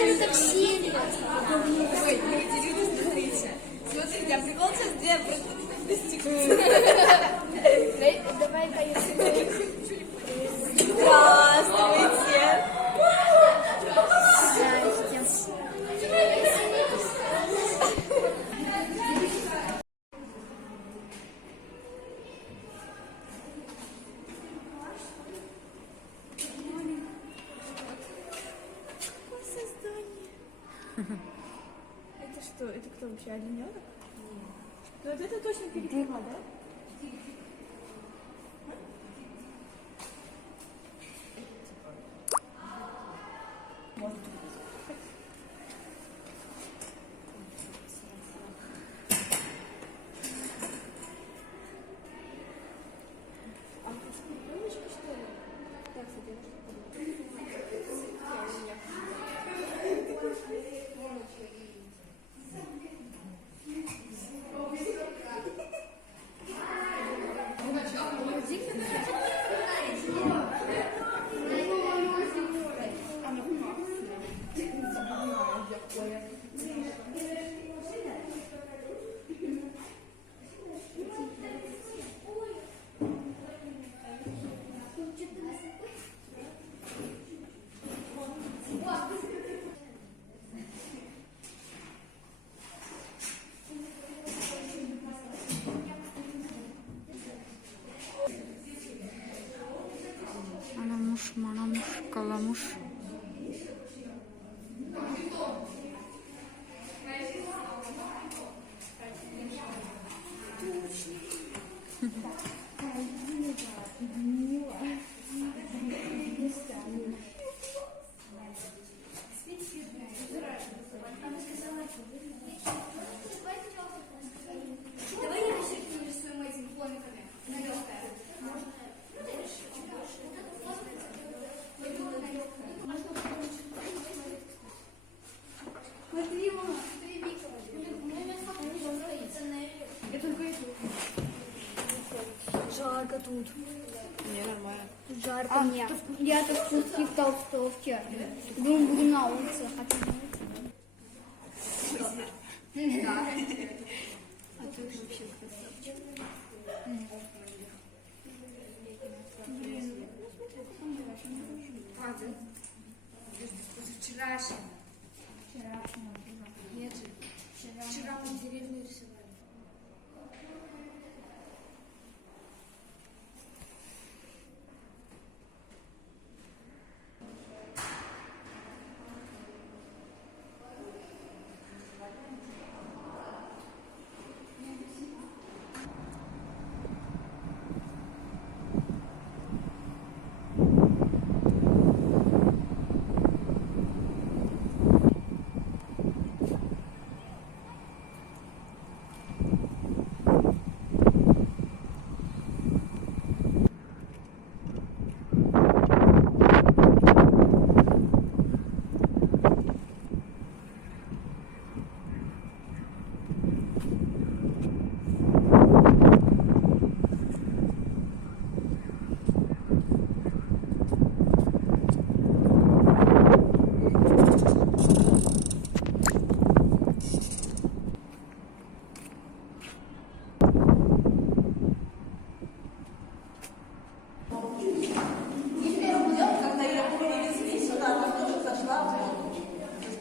реально так сильно. Ой, люди, смотрите. Смотрите, а прикол сейчас где Давай-ка я Здравствуйте. Это что? Это кто вообще? Олененок? Ну вот это точно перекрыла, да? Анамуш, манамуш, каламуш. Давай я еще нарисуем этим фониками. Смотри, мама, смотри, Вика. У меня место не стоит. Я только иду. Жарко тут. Не, нормально. Жарко мне. Я тут куртки в толстовке. Думаю, буду на улице. Да. А тут вообще красавчик. Вчерашний. Нет же. Вчера мы деревню рисовали.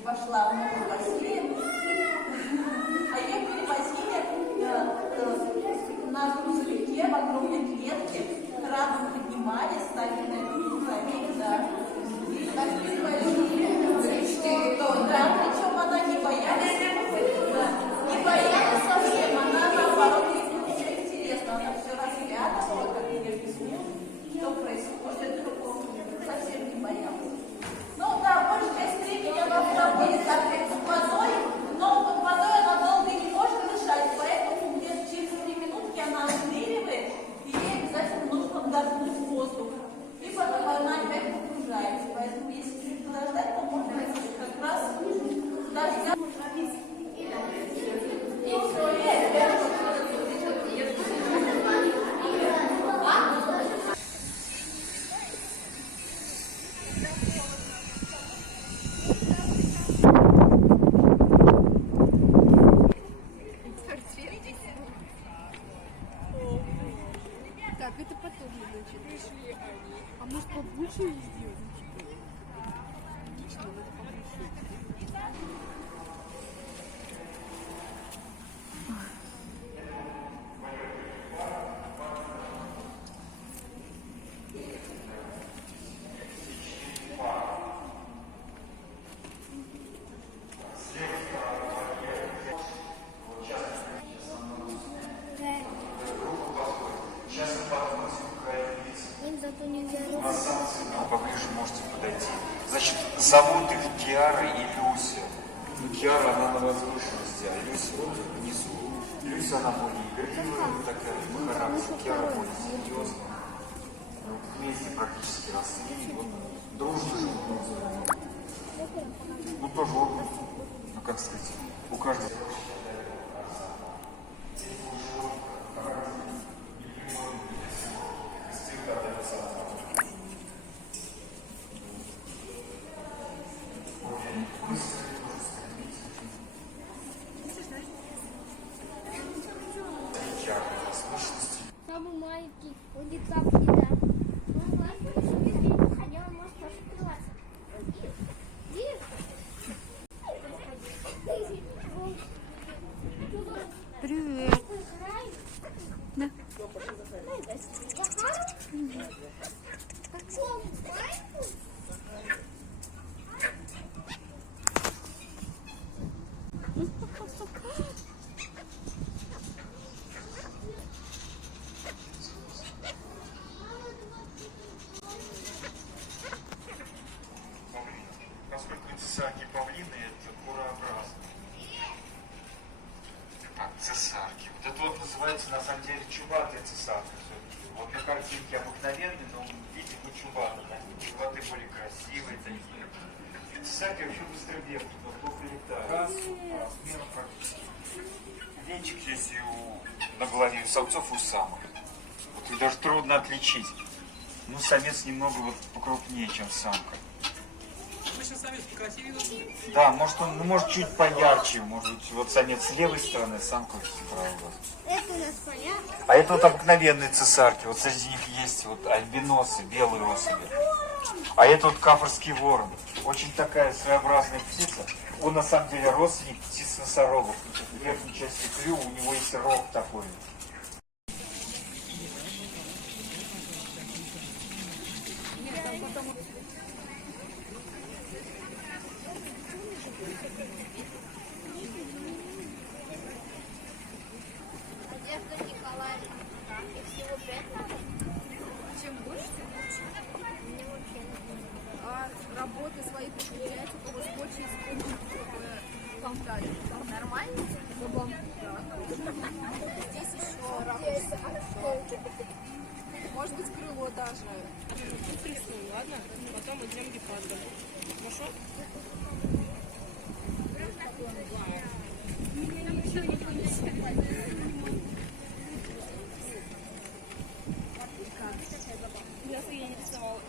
Пошла в новую Россию, а ее перевозили на грузовике в огромной клетке, радом поднимали, ставили на грузовик, да. И так перевозили, что, да, причем она не боялась, да, не боялась совсем, она наоборот, ей все интересно, она все разглядывала, как ее везут, что происходит, совсем не боялась. Ну да, большая часть времени она проводит под водой, но под водой она долго не может дышать, поэтому где-то через 3 минутки она выныривает, и ей обязательно нужно вдохнуть воздух. И потом она опять погружается. Поэтому если чуть подождать, то можно как раз дождя. И все, Зовут их Киара и Люся. Ну, Киара, она на возвышенности, а Люся вот внизу. Люся, она более игривая, такая по характеру. Киара более серьезная. Вот вместе практически росли, вот дружно. Ну, тоже, ну, как сказать, у каждого... Самый маленький, он не капли, да. Ну, ладно, если я походила, может, пошпилаться. Привет. Да. Поскольку цесарки павлины, это курообразные. Так, цесарки. Вот это вот называется на самом деле чубатая цесарка. Вот на картинке обыкновенный, но видите, вы чубаты, да? Чубаты более красивые такие. И цесарки вообще быстро бегают, но плохо летают. Размером практически. Венчик есть и на голове у самцов, и у самок. Вот их даже трудно отличить. Ну, самец немного вот покрупнее, чем самка. Самец покрасивее должен быть. Да, может он, ну, может чуть поярче, может быть, вот самец с левой стороны, самка с правой. Это у нас понятно. А это вот обыкновенные цесарки, вот среди них есть вот альбиносы, белые особи. А это вот кафорский ворон, очень такая своеобразная птица. Он на самом деле родственник птиц-носорогов. В верхней части клюва у него есть рог такой. Одежда Николаевна. И всего 5 надо? Чем больше, тем лучше. Мне вообще не надо. А работы свои подключаете, у вас больше используете фонтане. Нормально? Здесь еще ракурс. Может быть, крыло даже. Тут рисуем, ладно? Потом идем гепардом. Хорошо? Если я не рисовала.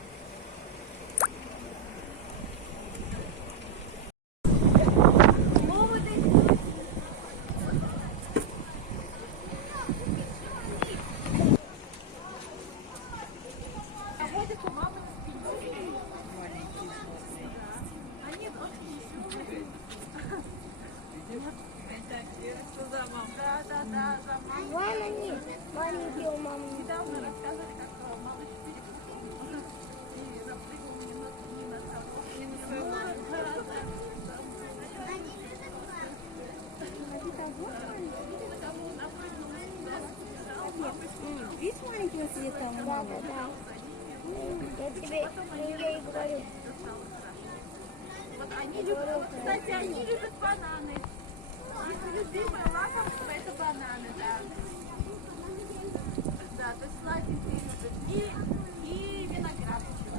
Вон они, маленькие у мамы. Недавно рассказывали, как мама 4 и запрыгнула не на свою маму. Видишь маленького цвета? Да, да, да. Я тебе я и говорю. Вот они любят, кстати, они любят бананы. Их любимое лакомство это бананы, да. Да, то есть сладенькие любят. И виноград еще.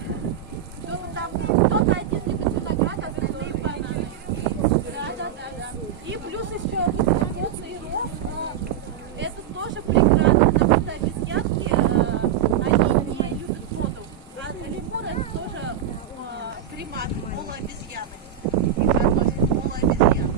Кто-то один любит виноград, остальные бананы. Да. И плюс еще модный ров. Это тоже преграда, потому что обезьянки, они не любят воду. А лемур это тоже примат, полуобезьяны. Полуобезьяны.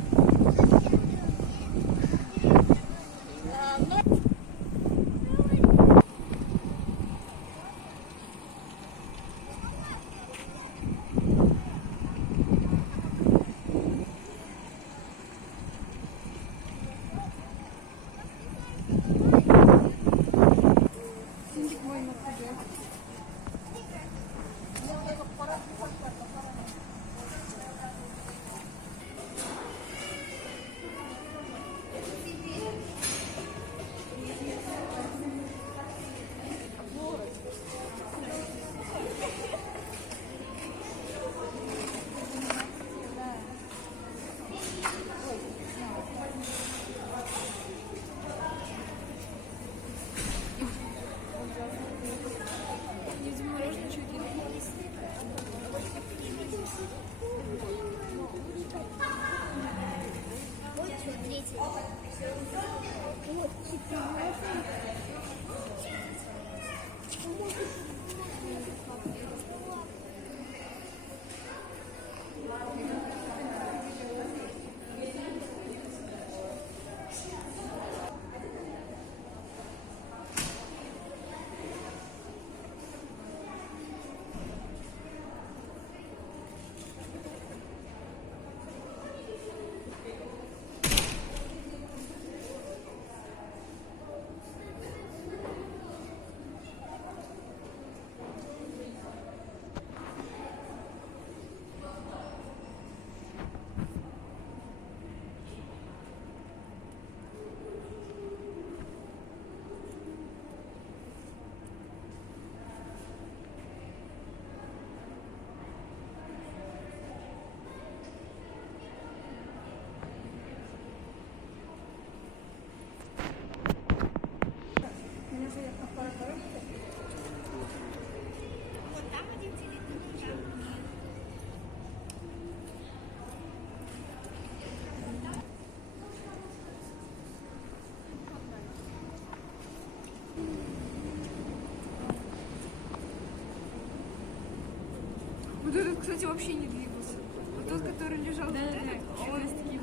Вот этот, кстати, вообще не двигался. Вот тот, который лежал, он из таких.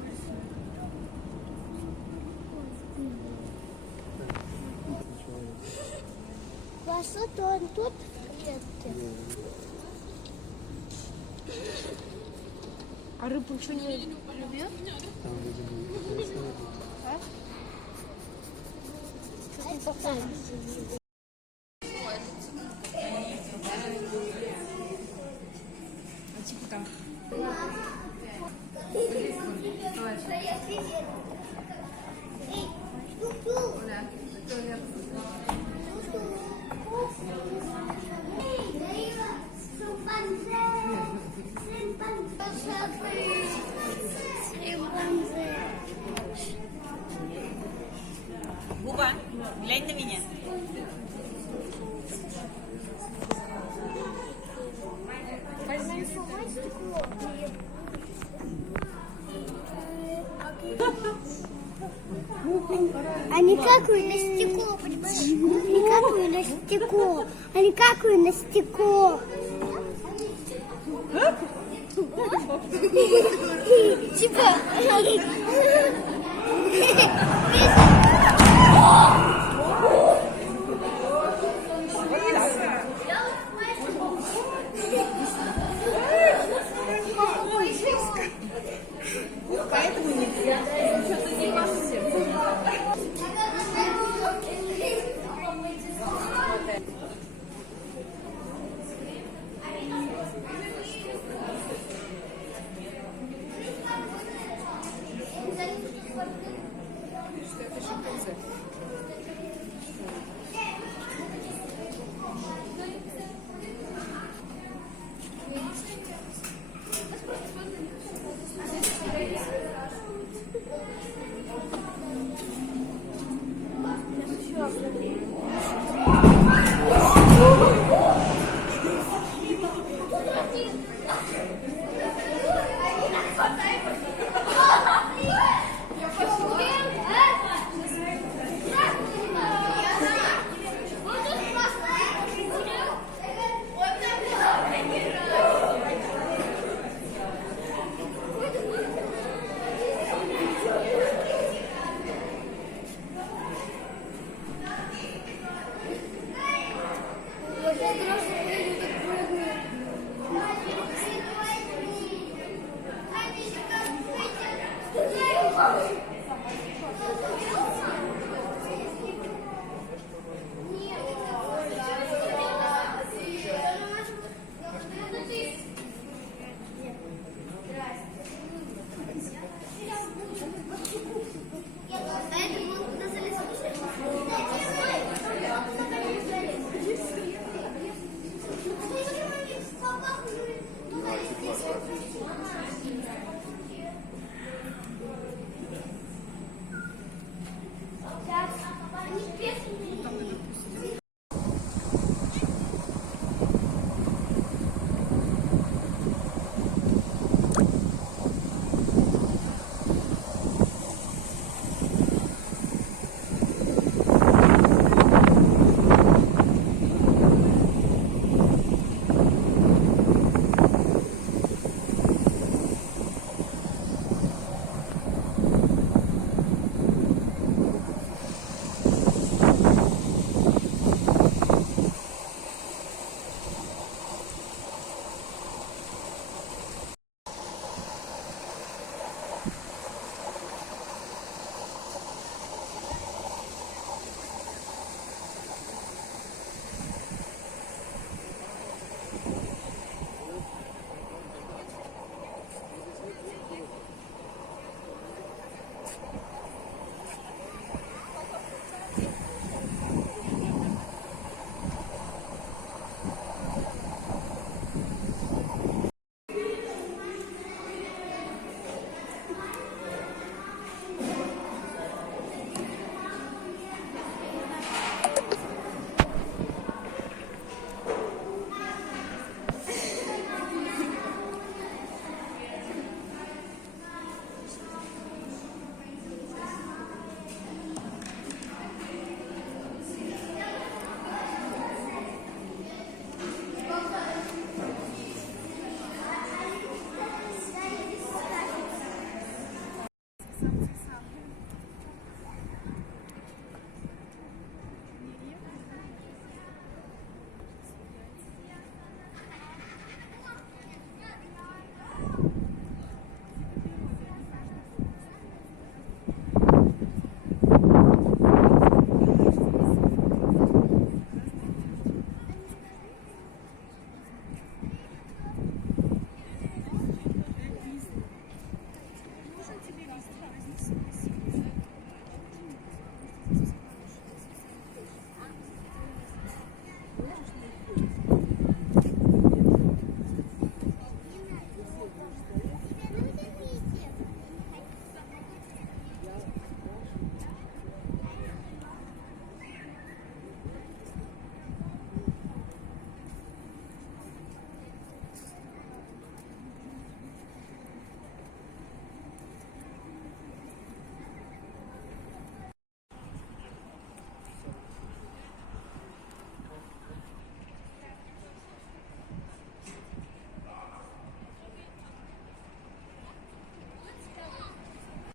Посуду он тут в клетке. А рыбу что не любит? А типа там. Буба, глянь на меня. Они какают на стекло, понимаешь? Они какают на стекло. Они какают на стекло. Типа...